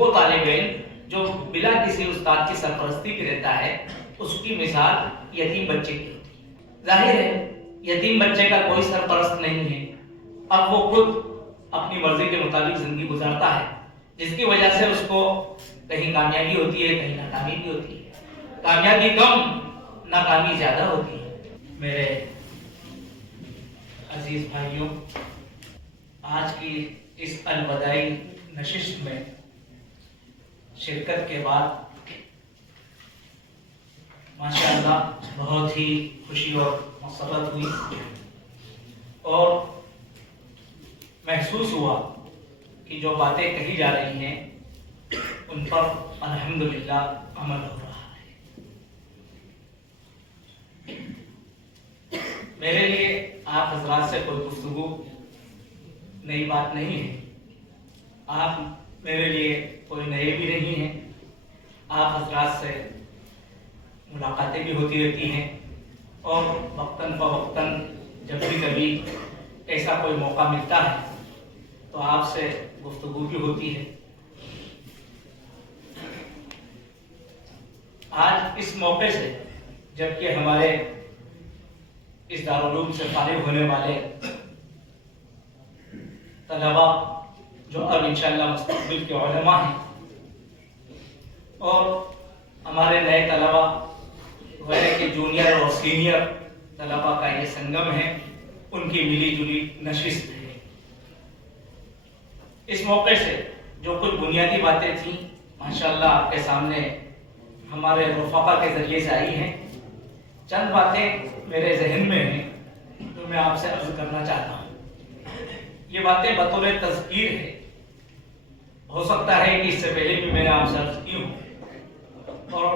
وہ طالب علم جو بلا کسی استاد کی سرپرستی پہ رہتا ہے، اس کی مثال یتیم بچے کی ہوتی ہے۔ ظاہر ہے یتیم بچے کا کوئی سرپرست نہیں ہے، اب وہ خود اپنی مرضی کے مطابق زندگی گزارتا ہے، جس کی وجہ سے اس کو کہیں کامیابی ہوتی ہے، کہیں ناکامی بھی ہوتی ہے، کامیابی کم ناکامی زیادہ ہوتی ہے۔ میرے عزیز بھائیوں، آج کی اس الوداعی نشست میں شرکت کے بعد ماشاءاللہ بہت ہی خوشی اور مسرت ہوئی، اور محسوس ہوا کہ جو باتیں کہی جا رہی ہیں ان پر الحمدللہ عمل ہو رہا ہے۔ میرے لیے آپ حضرات سے کوئی گفتگو نئی بات نہیں ہے، آپ میرے لیے کوئی نئے بھی نہیں ہیں، آپ حضرات سے ملاقاتیں بھی ہوتی رہتی ہیں، اور وقتاً فوقتاً جب بھی کبھی ایسا کوئی موقع ملتا ہے تو آپ سے گفتگو بھی ہوتی ہے۔ آج اس موقع سے جبکہ ہمارے اس دارالعلوم سے فارغ ہونے والے طلباء جو اب انشاءاللہ مستقبل کے علماء ہیں، اور ہمارے نئے طلباء غیر کے جونیئر اور سینئر طلباء کا یہ سنگم ہے، ان کی ملی جلی نشست ہے۔ اس موقع سے جو کچھ بنیادی باتیں تھیں ماشاءاللہ آپ کے سامنے ہمارے رفقا کے ذریعے سے آئی ہیں۔ چند باتیں میرے ذہن میں ہیں جو میں آپ سے عرض کرنا چاہتا ہوں۔ یہ باتیں بطور تذکیر ہے، ہو سکتا ہے کہ اس سے پہلے بھی میں نے آپ سے عرض کی ہوں، اور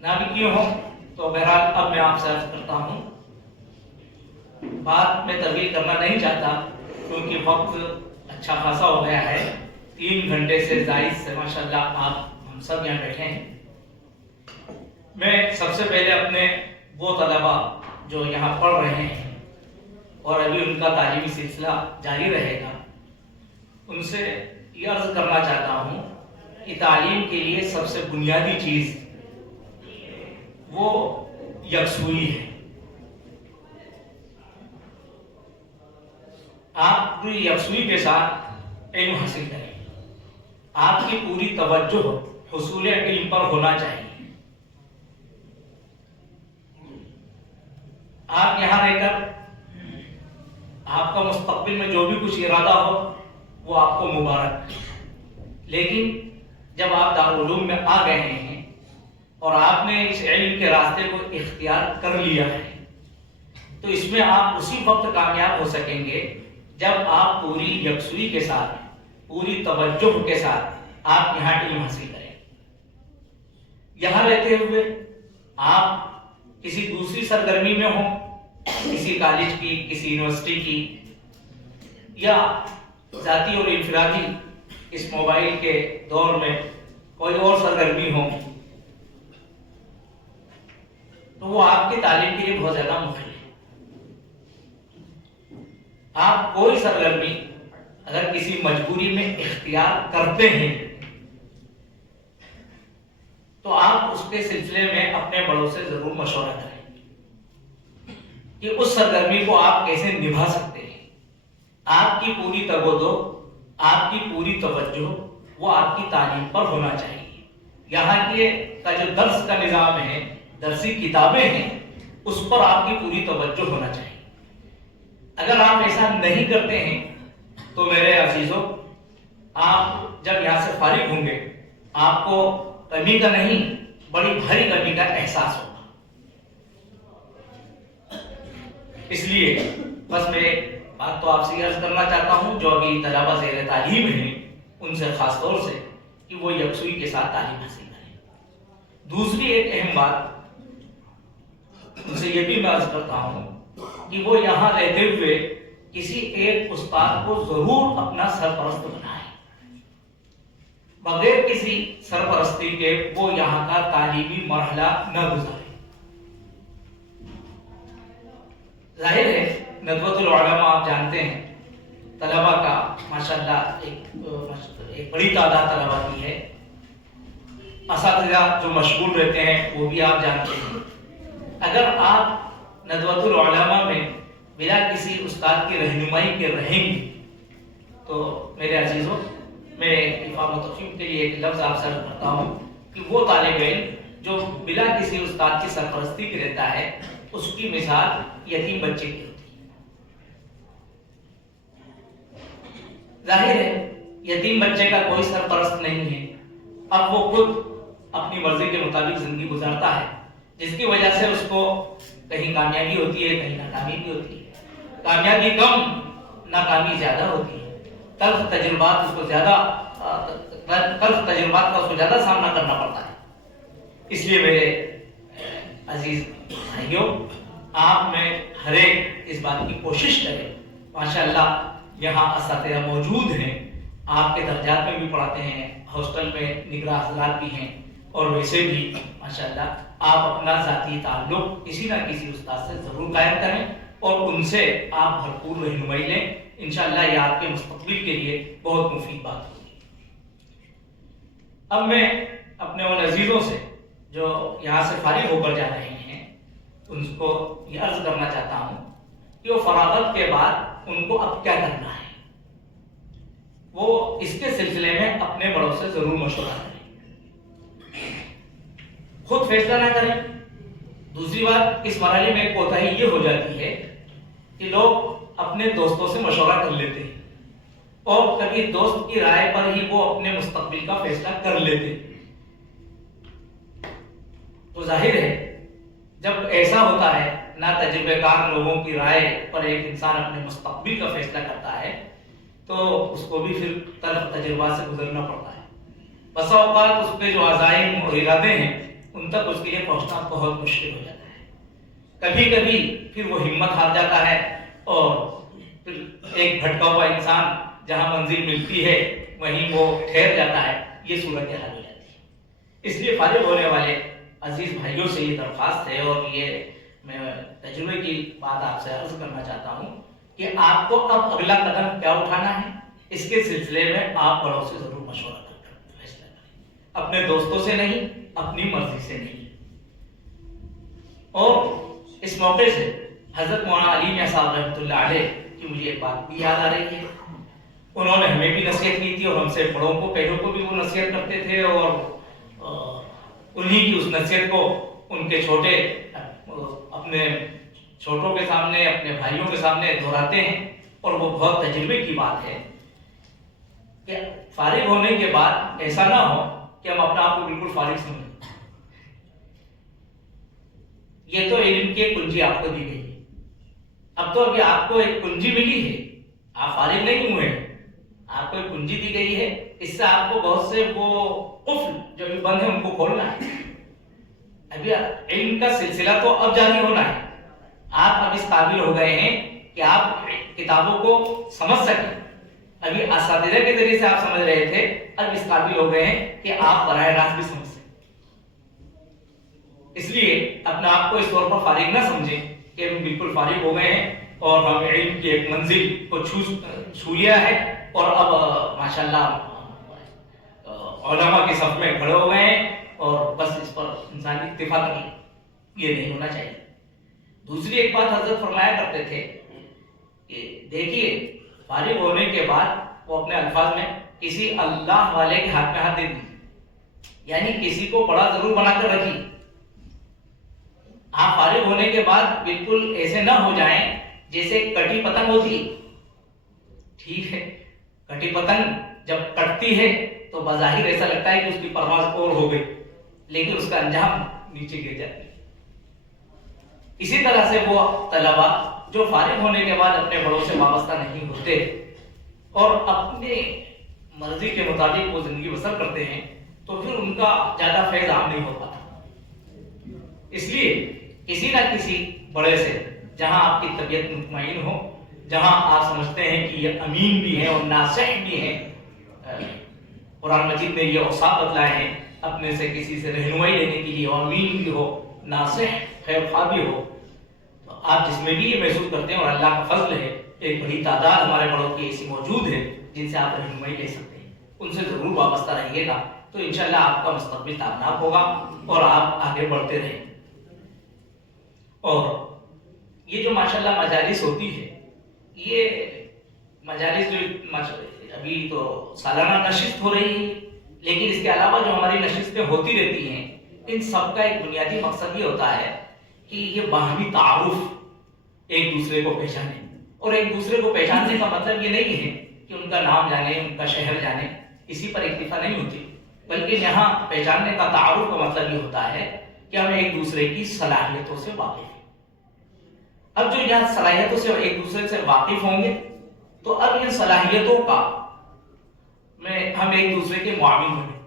نہ بھی کی ہوں تو بہرحال اب میں آپ سے عرض کرتا ہوں۔ بات میں طویل کرنا نہیں چاہتا کیونکہ وقت اچھا خاصا ہو گیا ہے، 3 گھنٹے سے زائد سے ماشاءاللہ آپ ہم سب یہاں بیٹھے ہیں۔ میں سب سے پہلے اپنے وہ طلباء جو یہاں پڑھ رہے ہیں اور ابھی ان کا تعلیمی سلسلہ جاری رہے گا، ان سے یہ عرض کرنا چاہتا ہوں کہ تعلیم کے لیے سب سے بنیادی چیز وہ یکسوئی ہے۔ آپ پوری یکسوئی کے ساتھ علم حاصل کریں، آپ کی پوری توجہ حصول علم پر ہونا چاہیے۔ آپ یہاں رہ کر آپ کا مستقبل میں جو بھی کچھ ارادہ ہو وہ آپ کو مبارک، لیکن جب آپ دارالعلوم میں آ گئے ہیں اور آپ نے اس علم کے راستے کو اختیار کر لیا ہے تو اس میں آپ اسی وقت کامیاب ہو سکیں گے جب آپ پوری یکسوئی کے ساتھ، پوری توجہ کے ساتھ آپ یہاں علم حاصل کریں۔ یہاں رہتے ہوئے آپ کسی دوسری سرگرمی میں ہوں، کسی کالج کی، کسی یونیورسٹی کی، یا ذاتی اور انفرادی اس موبائل کے دور میں کوئی اور سرگرمی ہو، تو وہ آپ کی تعلیم کے لیے بہت زیادہ مفید ہے۔ آپ کوئی سرگرمی اگر کسی مجبوری میں اختیار کرتے ہیں تو آپ اس کے سلسلے میں اپنے بڑوں سے ضرور مشورہ کریں کہ اس سرگرمی کو آپ کیسے نبھا سکتے ہیں۔ آپ کی پوری توجہ، آپ کی پوری توجہ وہ آپ کی تعلیم پر ہونا چاہیے۔ یہاں کا جو درس کا نظام ہے، درسی کتابیں ہیں، اس پر آپ کی پوری توجہ ہونا چاہیے۔ اگر آپ ایسا نہیں کرتے ہیں تو میرے عزیزوں، آپ جب یہاں سے فارغ ہوں گے آپ کو کمی کا نہیں بڑی بھاری کمی کا احساس ہوگا۔ اس لیے بس میں ایک بات تو آپ سے یہ عرض کرنا چاہتا ہوں جو ابھی طلباء زیر تعلیم ہیں ان سے خاص طور سے، کہ وہ یکسوئی کے ساتھ تعلیم حاصل کریں۔ دوسری ایک اہم بات ان سے یہ بھی میں عرض کرتا ہوں کہ وہ یہاں رہتے ہوئے کسی ایک استاد کو ضرور اپنا سرپرست بنائیں، بغیر کسی سرپرستی کے وہ یہاں کا تعلیمی مرحلہ نہ گزارے۔ ظاہر ہے ندوۃ العلماء آپ جانتے ہیں، طلباء کا ماشاءاللہ ایک ایک بڑی تعداد طلبا کی ہے. اساتذہ جو مشغول رہتے ہیں وہ بھی آپ جانتے ہیں. اگر آپ ندوۃ العلماء میں بلا کسی استاد کی رہنمائی کے رہیں گے تو میرے عزیزوں، میں افہام و تفہیم کے لیے ایک لفظ آپ سے عرض کرتا ہوں کہ وہ طالب علم جو بلا کسی استاد کی سرپرستی کے رہتا ہے اس کی مثال یتیم بچے کی ہوتی ہے. ظاہر ہے یتیم بچے کا کوئی سرپرست نہیں ہے. اب وہ خود اپنی مرضی کے مطابق زندگی گزارتا ہے، جس کی وجہ سے اس کو کہیں کامیابی ہوتی ہے، کہیں ناکامی بھی ہوتی ہے. کامیابی کم، ناکامی زیادہ ہوتی ہے. تلخ تجربات کا اس کو زیادہ سامنا کرنا پڑتا ہے. اس لیے میرے عزیز بھائیوں، آپ میں ہر ایک اس بات کی کوشش کرے. ماشاءاللہ یہاں اساتذہ موجود ہیں، آپ کے درجات میں بھی پڑھاتے ہیں، ہاسٹل میں نگراں حضرات بھی ہیں، اور ویسے بھی ماشاءاللہ آپ اپنا ذاتی تعلق کسی نہ کسی استاد سے ضرور قائم کریں اور ان سے آپ بھرپور رہنمائی لیں. انشاءاللہ یہ آپ کے مستقبل کے لیے بہت مفید بات ہوگی. اب میں اپنے ان عزیزوں سے جو یہاں سے فارغ ہو کر جا رہے ہیں ان کو یہ عرض کرنا چاہتا ہوں کہ وہ فراغت کے بعد ان کو اب کیا کرنا ہے، وہ اس کے سلسلے میں اپنے بڑوں سے ضرور مشورہ کریں. خود فیصلہ نہ کریں. دوسری بات، اس مرحلے میں ایک کوتاہی یہ ہو جاتی ہے کہ لوگ اپنے دوستوں سے مشورہ کر لیتے ہیں اور کبھی دوست کی رائے پر ہی وہ اپنے مستقبل کا فیصلہ کر لیتے ہیں. تو ظاہر ہے جب ایسا ہوتا ہے، نہ تجربہ کار لوگوں کی رائے پر ایک انسان اپنے مستقبل کا فیصلہ کرتا ہے تو اس کو بھی پھر تلخ تجربات سے گزرنا پڑتا ہے. بسا اوقات اس کے جو عزائم اور ارادے ہیں ان تک اس کے لیے پہنچنا بہت مشکل ہو جاتا ہے. کبھی کبھی پھر وہ ہمت ہار جاتا ہے اور پھر ایک بھٹکا ہوا انسان جہاں منزل ملتی ہے وہیں وہ ٹھہر جاتا ہے. یہ صورتحال ہو جاتی ہے. اس لیے فارغ ہونے والے عزیز بھائیوں سے یہ درخواست ہے اور یہ میں تجربے کی بات آپ سے عرض کرنا چاہتا ہوں کہ آپ کو اب اگلا قدم کیا اٹھانا ہے، اس کے سلسلے میں آپ بڑوں سے ضرور مشورہ کر فیصلہ کریں. اپنے دوستوں سے نہیں، اپنی مرضی سے نہیں. اور اس موقع سے حضرت مولانا علی میاں صاحب رحمۃ اللہ علیہ کی مجھے ایک بات بھی یاد آ رہی ہے. انہوں نے ہمیں بھی نصیحت کی تھی اور ہم سے بڑوں کو پہلوں کو بھی وہ نصیحت کرتے تھے اور انہی کی اس نصیحت کو ان کے چھوٹے اپنے چھوٹوں کے سامنے، اپنے بھائیوں کے سامنے دہراتے ہیں. اور وہ بہت تجربے کی بات ہے کہ فارغ ہونے کے بعد ایسا نہ ہو کہ ہم اپنے آپ کو بالکل فارغ سمجھیں. یہ تو علم کی ایک کنجی آپ کو دی گئی ہے. اب تو ابھی آپ کو ایک کنجی ملی ہے، آپ فارغ نہیں ہوئے، آپ کو ایک کنجی دی گئی ہے. اس سے آپ کو بہت سے وہ قفل جو بھی بند ہیں ان کو کھولنا ہے. ابھی علم کا سلسلہ تو اب جاری ہونا ہے. آپ اب اس قابل ہو گئے ہیں کہ آپ کتابوں کو سمجھ سکیں. ابھی اساتذہ کے ذریعے سے آپ سمجھ رہے تھے، اب اس قابل ہو گئے ہیں کہ آپ براہ راست بھی سمجھ سکیں. اس لیے اپنے آپ کو اس طور پر فارغ نہ سمجھیں کہ ہم بالکل فارغ ہو گئے ہیں اور ہم علم کی ایک منزل کو چھو لیا ہے اور اب ماشاءاللہ علماء کے صف میں کھڑے ہو گئے ہیں اور بس اس پر انسان اکتفا کر لیں. یہ نہیں ہونا چاہیے. دوسری ایک بات حضرت فرمایا کرتے تھے کہ دیکھیے فارغ ہونے کے بعد وہ اپنے الفاظ میں کسی اللہ والے کے ہاتھ میں ہاتھ دے دیجیے، یعنی کسی کو بڑا ضرور بنا کر رکھیے. آپ فارغ ہونے کے بعد بالکل ایسے نہ ہو جائیں جیسے کٹی پتنگ ہوتی ہے. ٹھیک ہے، کٹی پتنگ جب کٹتی ہے تو بظاہر ایسا لگتا ہے کہ اس کی پرواز اور ہو گئی، لیکن اس کا انجام نیچے گر جاتی ہے. اسی طرح سے وہ طلبا جو فارغ ہونے کے بعد اپنے بڑوں سے وابستہ نہیں ہوتے اور اپنے مرضی کے مطابق وہ زندگی بسر کرتے ہیں تو پھر ان کا زیادہ فیض عام نہیں ہو پاتا. اس لیے کسی نہ کسی بڑے سے، جہاں آپ کی طبیعت مطمئن ہو، جہاں آپ سمجھتے ہیں کہ یہ امین بھی ہیں اور ناصح بھی ہیں، قرآن مجید نے یہ اوصاف بتلائے ہیں، اپنے سے کسی سے رہنمائی لینے کے لیے امین بھی ہو، ناصح خیر خواہ بھی ہو، تو آپ جس میں بھی یہ محسوس کرتے ہیں اور اللہ کا فضل ہے ایک بڑی تعداد ہمارے بڑوں کی ایسی موجود ہے جن سے آپ رہنمائی لے سکتے ہیں. ان سے ضرور وابستہ رہیے گا، تو انشاءاللہ آپ کا مستقبل کامیاب ہوگا اور آپ آگے بڑھتے رہیں۔ اور یہ جو ماشاءاللہ مجالس ہوتی ہے، یہ مجالس جو ابھی تو سالانہ نشست ہو رہی ہے، لیکن اس کے علاوہ جو ہماری نشستیں ہوتی رہتی ہیں، ان سب کا ایک بنیادی مقصد یہ ہوتا ہے کہ یہ باہمی تعارف، ایک دوسرے کو پہچانے۔ اور ایک دوسرے کو پہچاننے کا مطلب یہ نہیں ہے کہ ان کا نام جانے، ان کا شہر جانے، اسی پر اکتفا نہیں ہوتی، بلکہ یہاں پہچاننے کا تعارف کا مطلب یہ ہوتا ہے کہ ہم ایک دوسرے کی صلاحیتوں سے واقف ہیں۔ اب جو یہاں صلاحیتوں سے ایک دوسرے سے واقف ہوں گے تو اب ان صلاحیتوں کا ہم ایک دوسرے کے معاون بنیں۔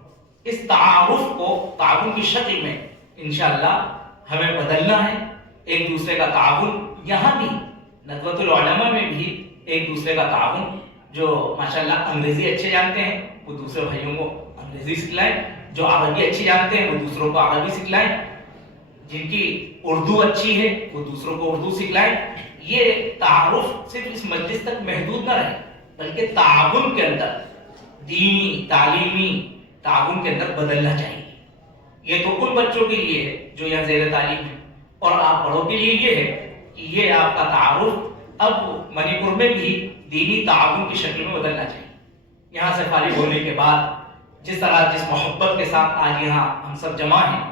اس تعارف کو تعاون کی شکل میں انشاءاللہ ہمیں بدلنا ہے۔ ایک دوسرے کا تعاون، یہاں بھی ندوۃ العلماء میں بھی ایک دوسرے کا تعاون، جو ماشاءاللہ انگریزی اچھے جانتے ہیں وہ دوسرے بھائیوں کو انگریزی سکھلائیں، جو عربی اچھی جانتے ہیں وہ دوسروں کو عربی سکھلائیں، جن کی اردو اچھی ہے وہ دوسروں کو اردو سکھلائیں۔ یہ تعارف صرف اس مجلس تک محدود نہ رہے، بلکہ تعاون کے اندر، دینی تعلیمی تعاون کے اندر بدلنا چاہیے۔ یہ تو ان بچوں کے لیے ہے جو یہاں زیر تعلیم ہے، اور آپ بڑوں کے لیے یہ ہے کہ یہ آپ کا تعارف اب منی پور میں بھی دینی تعاون کی شکل میں بدلنا چاہیے۔ یہاں سے فارغ ہونے کے بعد جس طرح جس محبت کے ساتھ آج یہاں ہم سب جمع ہیں،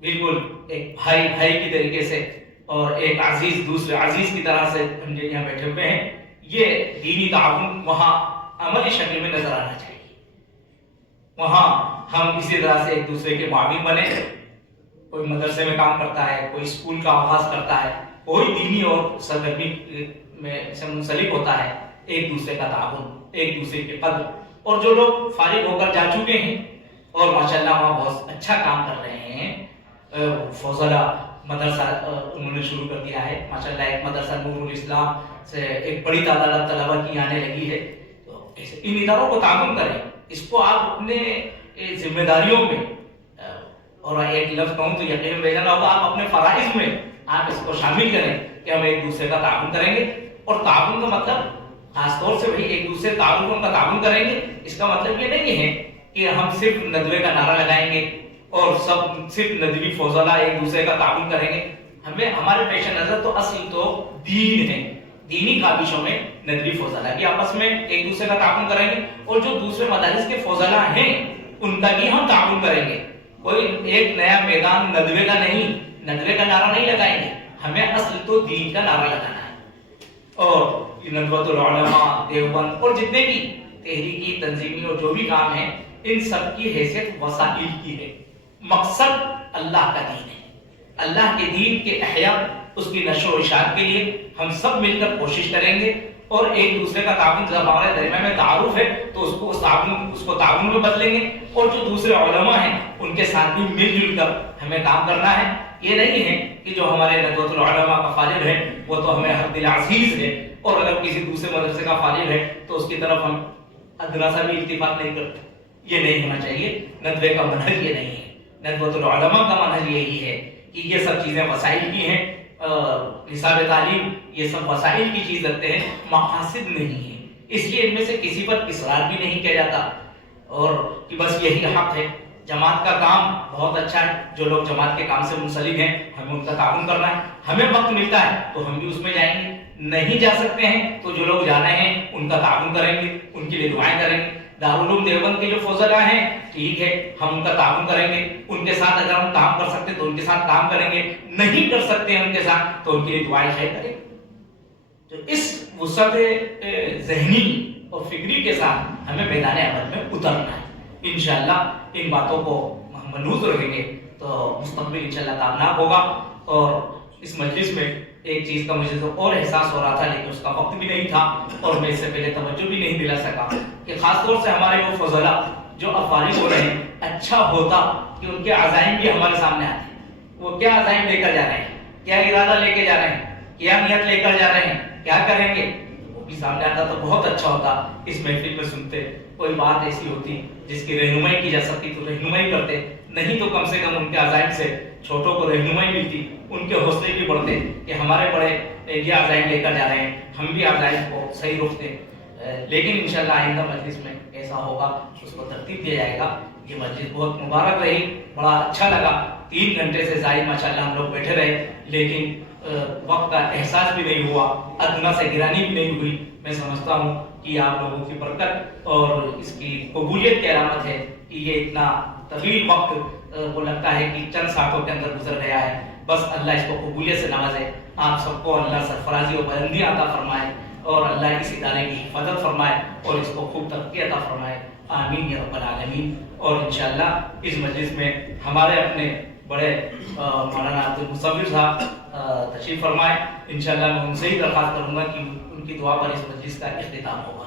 بالکل ایک بھائی کی طریقے سے اور ایک عزیز دوسرے عزیز کی طرح سے ہم یہاں بیٹھے ہوئے ہیں، یہ دینی تعاون وہاں عملی شکل میں نظر آنا چاہیے۔ وہاں ہم اسی طرح سے ایک دوسرے کے معاون بنے، کوئی مدرسے میں کام کرتا ہے، کوئی اسکول کا آغاز کرتا ہے، کوئی دینی اور سرگرمی میں سے منسلک ہوتا ہے، ایک دوسرے کا تعاون، ایک دوسرے کے قدر۔ اور جو لوگ فارغ ہو کر جا چکے ہیں اور ماشاءاللہ وہاں بہت اچھا کام کر رہے ہیں، فوزلہ مدرسہ انہوں نے شروع کر دیا ہے ماشاءاللہ، ایک مدرسہ نور الاسلام سے ایک بڑی تعداد طلبہ کی آنے لگی ہے۔ تو ان اداروں کو تعاون کریں، اس کو آپ اپنے ذمہ داریوں میں، اور ایک لفظ کہوں تو یقین بھیجنا ہوگا، آپ اپنے فرائض میں آپ اس کو شامل کریں کہ ہم ایک دوسرے کا تعاون کریں گے۔ اور تعاون کا مطلب خاص طور سے وہی ایک دوسرے تعاون کا تعاون کریں گے، اس کا مطلب یہ نہیں ہے کہ ہم صرف ندوے کا نعرہ لگائیں گے اور سب صرف ندوی فوزلہ ایک دوسرے کا تعاون کریں گے۔ ہمیں ہمارے پیش نظر تو اصل تو دین ہے، دینی کاوشوں میں ندوی فوزلہ بھی آپس میں ایک دوسرے کا تعاون کریں گے، اور جو دوسرے مدارس کے فوزلہ ہیں ان کا بھی ہم تعاون کریں گے۔ کوئی ایک نیا میدان ندوے کا نہیں، ندوے کا نعرہ نہیں لگائیں گے، ہمیں اصل تو دین کا نعرہ لگانا ہے۔ اور ندوۃ العلماء دیوبند اور جتنے بھی تحریکی تنظیمی اور جو بھی کام ہیں، ان سب کی حیثیت وسائل کی ہے، مقصد اللہ کا دین ہے۔ اللہ کے دین کے احیاء، اس کی نشر و اشاعت کے لیے ہم سب مل کر کوشش کریں گے، اور ایک دوسرے کا تعاون، جب ہمارے درمیان میں تعارف ہے تو اس کو تعاون میں بدلیں گے، اور جو دوسرے علماء ہیں ان کے ساتھ بھی مل جل کر ہمیں کام کرنا ہے۔ یہ نہیں ہے کہ جو ہمارے ندوۃ العلماء کا فارغ ہے وہ تو ہمیں ہر دل عزیز ہے، اور اگر کسی دوسرے مدرسے کا فارغ ہے تو اس کی طرف ہم ادنا سا بھی التفات نہیں کرتے۔ یہ نہیں ہونا چاہیے، ندوے کا منہج یہ نہیں ہے، ندوۃ العلماء کا منہج یہی ہے کہ یہ سب چیزیں وسائل کی ہیں، نصاب تعلیم یہ سب وسائل کی چیز رکھتے ہیں، مقاصد نہیں ہے۔ اس لیے ان میں سے کسی پر اصرار بھی نہیں کیا جاتا، اور کہ بس یہی حق ہے۔ جماعت کا کام بہت اچھا ہے، جو لوگ جماعت کے کام سے منسلک ہیں ہمیں ان کا تعاون کرنا ہے، ہمیں وقت ملتا ہے تو ہم بھی اس میں جائیں گے، نہیں جا سکتے ہیں تو جو لوگ جا رہے ہیں ان کا تعاون کریں گے، ان کے لیے دعائیں کریں گے۔ دارالعلوم دیوبند کے جو فوزلہ ہیں، ٹھیک ہے، ہم ان کا تعاون کریں گے، ان کے ساتھ اگر ہم کام کر سکتے تو ان کے ساتھ کام کریں گے، نہیں کر سکتے ہیں ان کے ساتھ تو ان کے لیے دعائیں خیر کریں گے۔ تو اس وسعت ذہنی اور فکری کے ساتھ ہمیں میدان عمل میں اترنا ہے۔ انشاءاللہ ان باتوں کو ہم ملحوظ رکھیں گے تو مستقبل انشاءاللہ کامیاب ہوگا۔ اور اس مجلس میں ایک چیز کا مجھے تو اور احساس ہو رہا تھا، لیکن اس کا وقت بھی نہیں تھا اور میں اس سے پہلے توجہ بھی نہیں دلا سکا، کہ خاص طور سے ہمارے وہ فضلہ جو اب فارغ ہو رہے ہیں، اچھا ہوتا کہ ان کے عزائم بھی ہمارے سامنے آتے، وہ کیا عزائم لے کر جا رہے ہیں، کیا ارادہ لے کے جا رہے ہیں، کیا نیت لے کر جا رہے ہیں، کیا کریں گے، وہ بھی سامنے آتا تو بہت اچھا ہوتا۔ اس محفل میں سنتے، کوئی بات ایسی ہوتی جس کی رہنمائی کی جا سکتی تو رہنمائی کرتے، نہیں تو کم سے کم ان کے عزائم سے چھوٹوں کو رہنمائی ملتی، ان کے حوصلے بھی بڑھتے کہ ہمارے بڑے یہ عزائم لے کر جا رہے ہیں، ہم بھی عزائم کو صحیح رخ دیں۔ لیکن انشاءاللہ آئندہ مجلس میں کیسا ہوگا اس کو ترتیب دیا جائے گا. یہ مسجد بہت مبارک رہی, بڑا اچھا لگا. 3 گھنٹے سے زائد ماشاءاللہ ہم لوگ بیٹھے رہے, لیکن وقت کا احساس بھی نہیں ہوا, ادنا سے گرانی بھی نہیں ہوئی. میں سمجھتا ہوں کہ آپ لوگوں کی برکت اور اس کی قبولیت کی علامت ہے کہ یہ اتنا طویل وقت وہ لگتا ہے کہ چند ساعتوں کے اندر گزر گیا ہے. بس اللہ اس کو قبولیت سے نوازے. آپ سب کو اللہ سرفرازی و بلندی عطا فرمائے, اور اللہ اس ادارے کی حفاظت فرمائے اور اس کو خوب ترقی عطا فرمائے. آمین یا رب العالمین. اور انشاءاللہ اس مجلس میں ہمارے اپنے بڑے مولانا عبد المصور صاحب تشریف فرمائے. انشاءاللہ میں ان سے ہی درخواست کروں گا کہ ان کی دعا پر اس مجلس کا اختتام ہوگا.